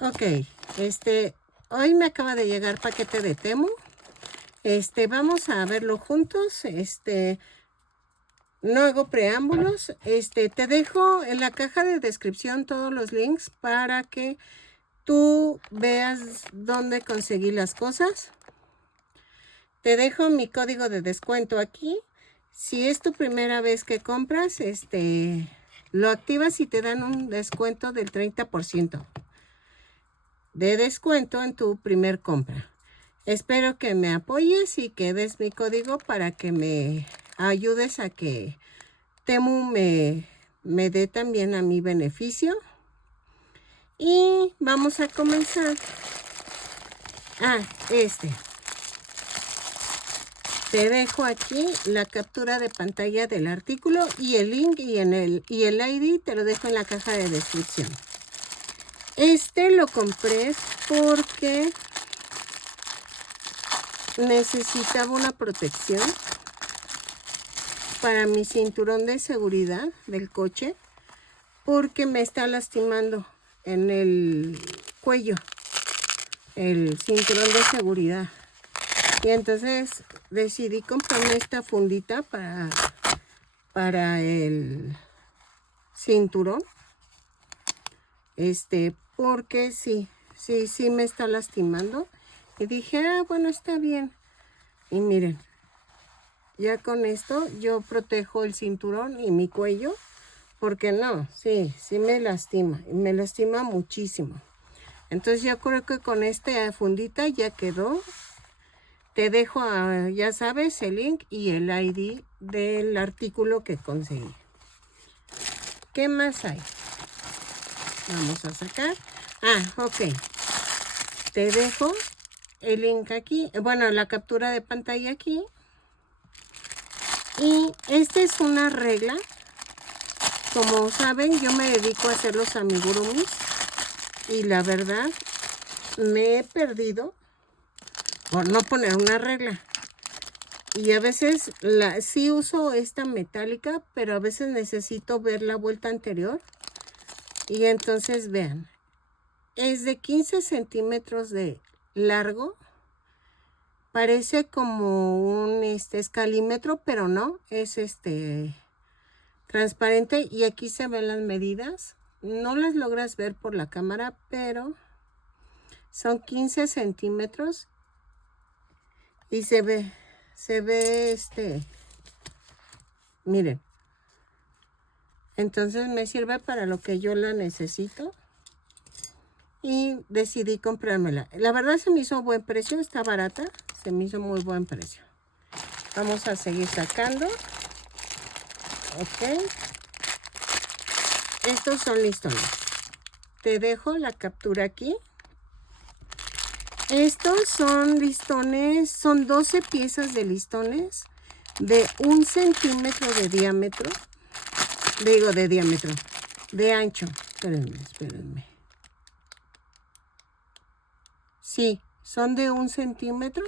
Ok, hoy me acaba de llegar paquete de Temu. Vamos a verlo juntos. No hago preámbulos. Te dejo en la caja de descripción todos los links para que tú veas dónde conseguí las cosas. Te dejo mi código de descuento aquí. Si es tu primera vez que compras, lo activas y te dan un descuento del 30% de descuento en tu primer compra. Espero que me apoyes y que des mi código para que me ayudes a que Temu me dé también a mi beneficio. Y vamos a comenzar. Te dejo aquí la captura de pantalla del artículo y el link y el ID te lo dejo en la caja de descripción. Lo compré porque necesitaba una protección para mi cinturón de seguridad del coche porque me está lastimando en el cuello el cinturón de seguridad. Y entonces decidí comprarme esta fundita para el cinturón. Porque sí me está lastimando. Y dije, bueno, está bien. Y miren, ya con esto yo protejo el cinturón y mi cuello. Porque no, sí me lastima. Y me lastima muchísimo. Entonces yo creo que con esta fundita ya quedó. Te dejo, ya sabes, el link y el ID del artículo que conseguí. ¿Qué más hay? Vamos a sacar. Ok. Te dejo el link aquí. Bueno, la captura de pantalla aquí. Y esta es una regla. Como saben, yo me dedico a hacer los amigurumis. Y la verdad, me he perdido por no poner una regla. Y a veces sí uso esta metálica, pero a veces necesito ver la vuelta anterior. Y entonces vean, es de 15 centímetros de largo. Parece como un escalímetro, pero no, es transparente. Y aquí se ven las medidas. No las logras ver por la cámara, pero son 15 centímetros. Y se ve, miren. Entonces me sirve para lo que yo la necesito. Y decidí comprármela. La verdad se me hizo buen precio, está barata. Se me hizo muy buen precio. Vamos a seguir sacando. Ok. Estos son listones. Te dejo la captura aquí. Estos son listones, son 12 piezas de listones de 1 centímetro de diámetro. Digo de diámetro, de ancho. Espérenme. Sí, son de 1 centímetro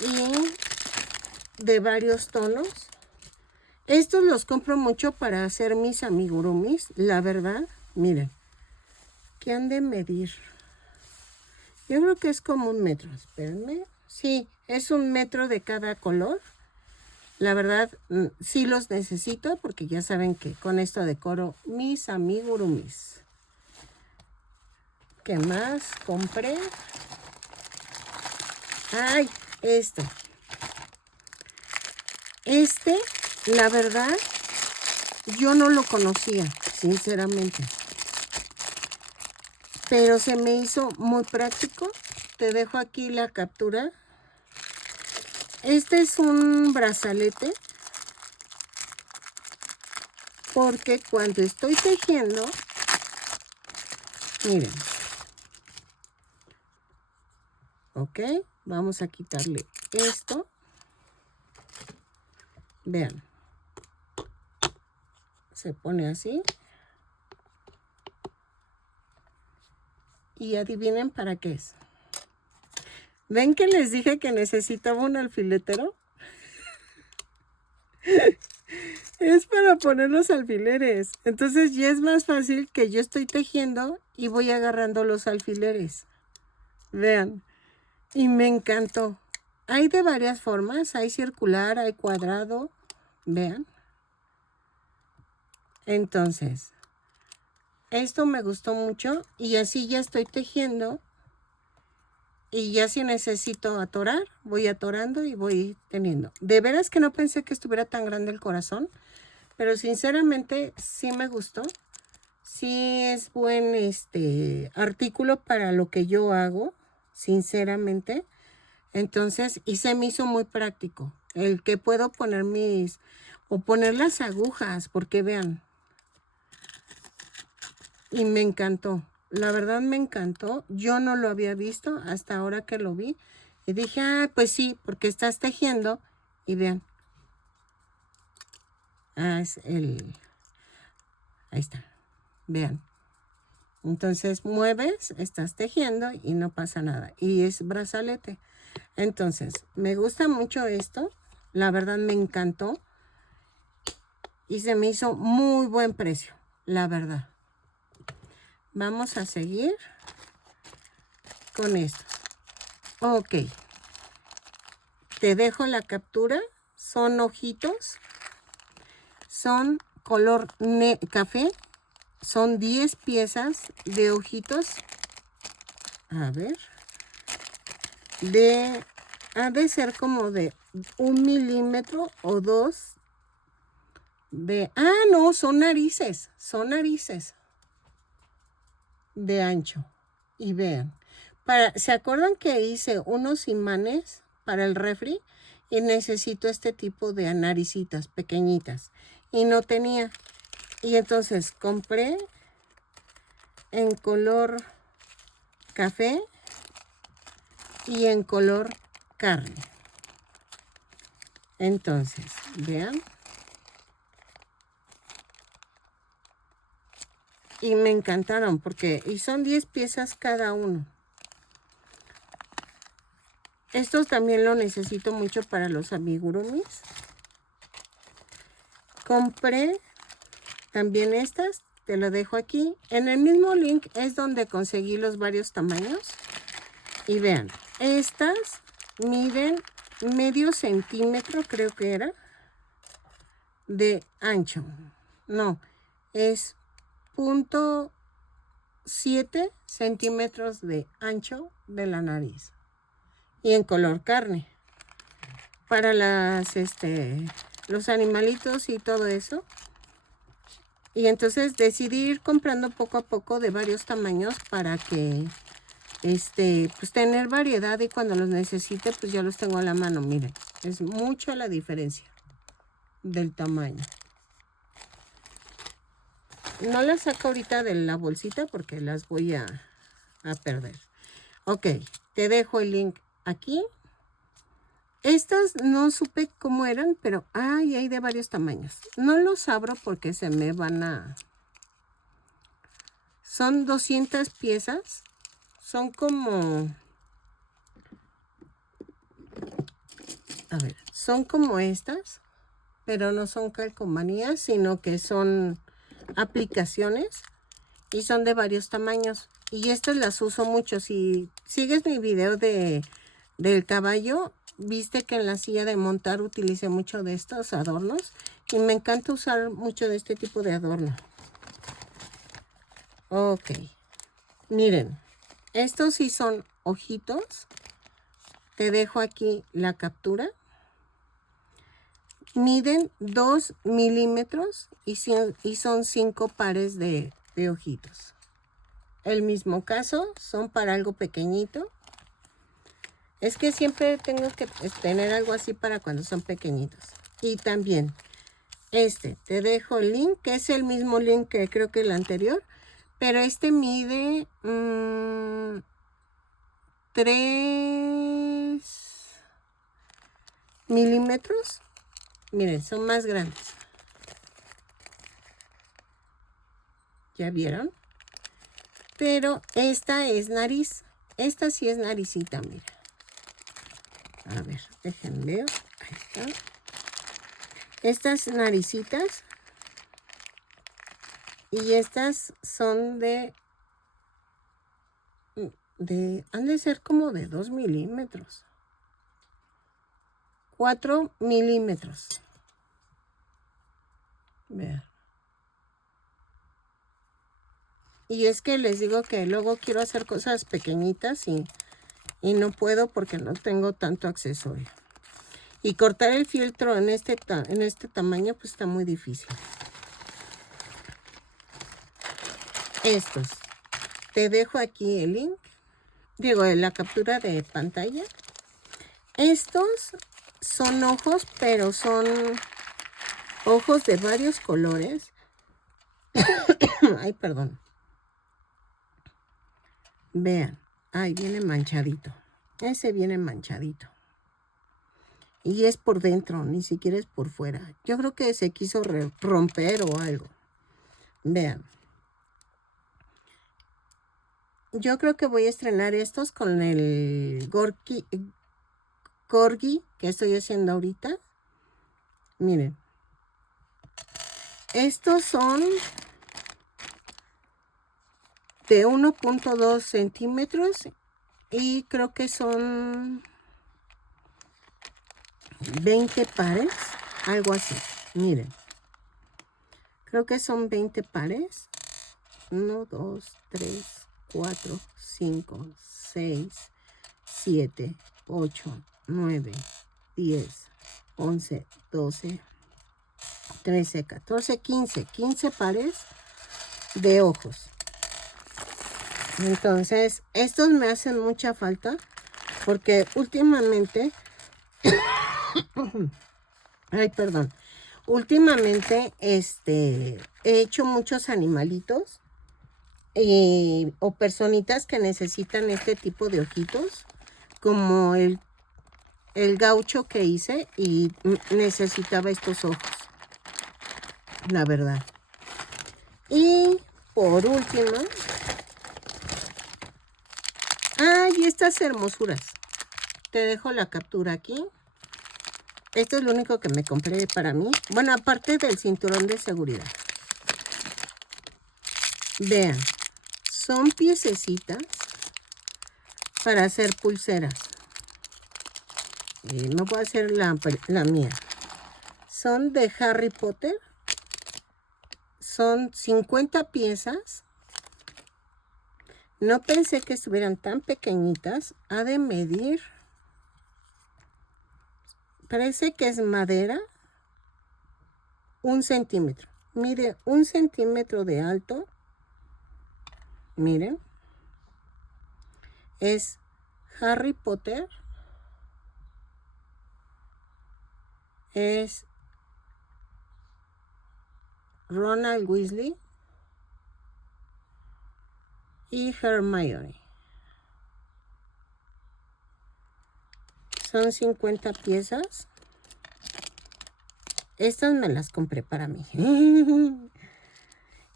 y de varios tonos. Estos los compro mucho para hacer mis amigurumis. La verdad, miren, ¿qué han de medir? Yo creo que es como 1 metro. Espérenme. Sí, es 1 metro de cada color. La verdad, sí los necesito porque ya saben que con esto decoro mis amigurumis. ¿Qué más compré? Ay, la verdad, yo no lo conocía, sinceramente. Pero se me hizo muy práctico. Te dejo aquí la captura. Este es un brazalete. Porque cuando estoy tejiendo, miren. Ok, vamos a quitarle esto. Vean. Se pone así. Y adivinen para qué es. ¿Ven que les dije que necesitaba un alfiletero? Es para poner los alfileres. Entonces ya es más fácil que yo estoy tejiendo y voy agarrando los alfileres. Vean. Y me encantó. Hay de varias formas. Hay circular, hay cuadrado. Vean. Entonces, esto me gustó mucho. Y así ya estoy tejiendo. Y ya si necesito atorar, voy atorando y voy teniendo. De veras que no pensé que estuviera tan grande el corazón. Pero sinceramente sí me gustó. Sí es buen artículo para lo que yo hago. Sinceramente. Entonces, y se me hizo muy práctico. El que puedo poner o poner las agujas, porque vean. Y me encantó. La verdad me encantó. Yo no lo había visto hasta ahora que lo vi. Y dije, ah, pues sí, porque estás tejiendo. Y vean. Ah, ahí está. Vean. Entonces mueves, estás tejiendo y no pasa nada. Y es brazalete. Entonces, me gusta mucho esto. La verdad me encantó. Y se me hizo muy buen precio. La verdad. Vamos a seguir con esto. Ok. Te dejo la captura. Son ojitos. Son color café. Son 10 piezas de ojitos. A ver. Ha de ser como de 1 milímetro o 2 no, son narices de ancho. Y vean, ¿se acuerdan que hice unos imanes para el refri? Y necesito este tipo de naricitas pequeñitas. Y no tenía. Y entonces compré en color café y en color carne. Entonces, vean. Y me encantaron y son 10 piezas cada uno. Estos también lo necesito mucho para los amigurumis. Compré también estas, te lo dejo aquí. En el mismo link es donde conseguí los varios tamaños. Y vean, estas miden medio centímetro, creo que era, de ancho. No, es 0.7 centímetros de ancho de la nariz. Y en color carne. Para los animalitos y todo eso. Y entonces decidí ir comprando poco a poco de varios tamaños para que pues tener variedad y cuando los necesite pues ya los tengo a la mano. Miren, es mucha la diferencia del tamaño. No las saco ahorita de la bolsita porque las voy a perder. Ok, te dejo el link aquí. Estas no supe cómo eran, pero hay de varios tamaños. No los abro porque se me van a... Son 200 piezas. Son como... A ver, son como estas, pero no son calcomanías, sino que son aplicaciones y son de varios tamaños. Y estas las uso mucho. Si sigues mi video del caballo, viste que en la silla de montar utilicé mucho de estos adornos. Y me encanta usar mucho de este tipo de adorno. Ok. Miren, estos sí son ojitos. Te dejo aquí la captura. Miden 2 milímetros y son 5 pares de ojitos. El mismo caso, son para algo pequeñito. Es que siempre tengo que tener algo así para cuando son pequeñitos. Y también, te dejo el link, que es el mismo link que creo que el anterior. Pero mide 3 milímetros. Miren, son más grandes. ¿Ya vieron? Pero esta es nariz. Esta sí es naricita, mira. A ver, déjenme ver. Ahí está. Estas naricitas. Y estas son han de ser como de 2 milímetros. 4 milímetros. Vean. Y es que les digo que luego quiero hacer cosas pequeñitas y no puedo porque no tengo tanto accesorio. Y cortar el fieltro en este tamaño pues está muy difícil. Estos. Te dejo aquí el link. Digo, la captura de pantalla. Estos son ojos, pero son ojos de varios colores. Ay, perdón. Vean. Ay, viene manchadito. Ese viene manchadito. Y es por dentro, ni siquiera es por fuera. Yo creo que se quiso romper o algo. Vean. Yo creo que voy a estrenar estos con el Corgi que estoy haciendo ahorita. Miren. Estos son de 1.2 centímetros y creo que son 20 pares, algo así. Miren, creo que son 20 pares. 1, 2, 3, 4, 5, 6, 7, 8, 9, 10, 11, 12, 13, 14, 15 pares de ojos. Entonces, estos me hacen mucha falta porque últimamente, ay, perdón, últimamente he hecho muchos animalitos o personitas que necesitan este tipo de ojitos, como el gaucho que hice y necesitaba estos ojos, la verdad. Y por último, y estas hermosuras. Te dejo la captura aquí. Esto es lo único que me compré para mí. Bueno, aparte del cinturón de seguridad. Vean, son piececitas para hacer pulseras. No voy a hacer la mía. Son de Harry Potter. Son 50 piezas. No pensé que estuvieran tan pequeñitas. Ha de medir. Parece que es madera. 1 centímetro. Mire, 1 centímetro de alto. Miren. Es Harry Potter. Es Ronald Weasley. Y Hermione. Son 50 piezas. Estas me las compré para mí.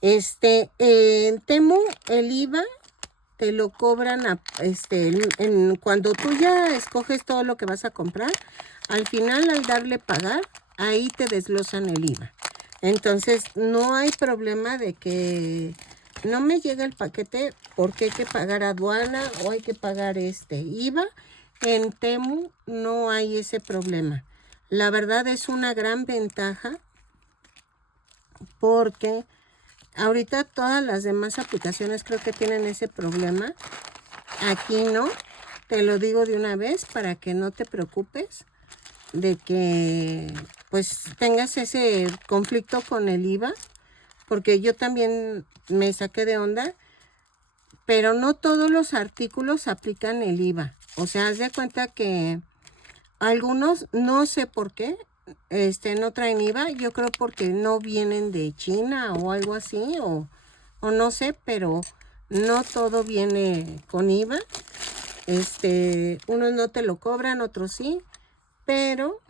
En Temu el IVA te lo cobran cuando tú ya escoges todo lo que vas a comprar. Al final, al darle pagar, ahí te desglosan el IVA. Entonces, no hay problema de que no me llega el paquete porque hay que pagar aduana o hay que pagar IVA. En Temu no hay ese problema. La verdad es una gran ventaja porque ahorita todas las demás aplicaciones creo que tienen ese problema. Aquí no. Te lo digo de una vez para que no te preocupes de que pues tengas ese conflicto con el IVA. Porque yo también me saqué de onda. Pero no todos los artículos aplican el IVA. O sea, haz de cuenta que algunos, no sé por qué, no traen IVA. Yo creo porque no vienen de China o algo así, o no sé, pero no todo viene con IVA. Unos no te lo cobran, otros sí, pero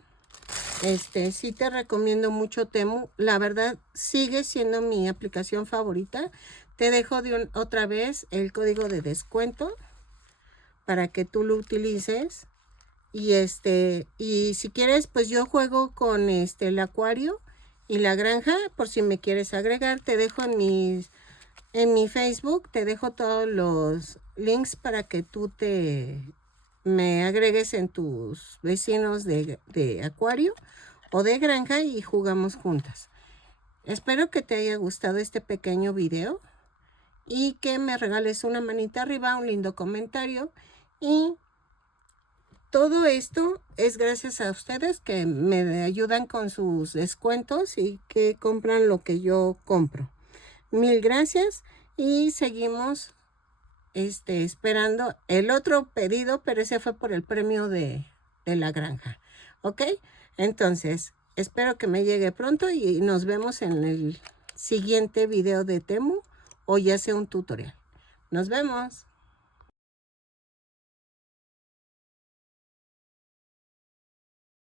sí te recomiendo mucho Temu. La verdad, sigue siendo mi aplicación favorita. Te dejo otra vez el código de descuento para que tú lo utilices Y si quieres, pues yo juego con el acuario y la granja, por si me quieres agregar. Te dejo en mi Facebook, te dejo todos los links para que tú me agregues en tus vecinos de acuario o de granja y jugamos juntas. Espero que te haya gustado este pequeño video y que me regales una manita arriba, un lindo comentario. Y todo esto es gracias a ustedes que me ayudan con sus descuentos y que compran lo que yo compro. Mil gracias y seguimos esperando el otro pedido, pero ese fue por el premio de la granja. ¿Ok? Entonces, espero que me llegue pronto y nos vemos en el siguiente video de Temu o ya sea un tutorial. Nos vemos.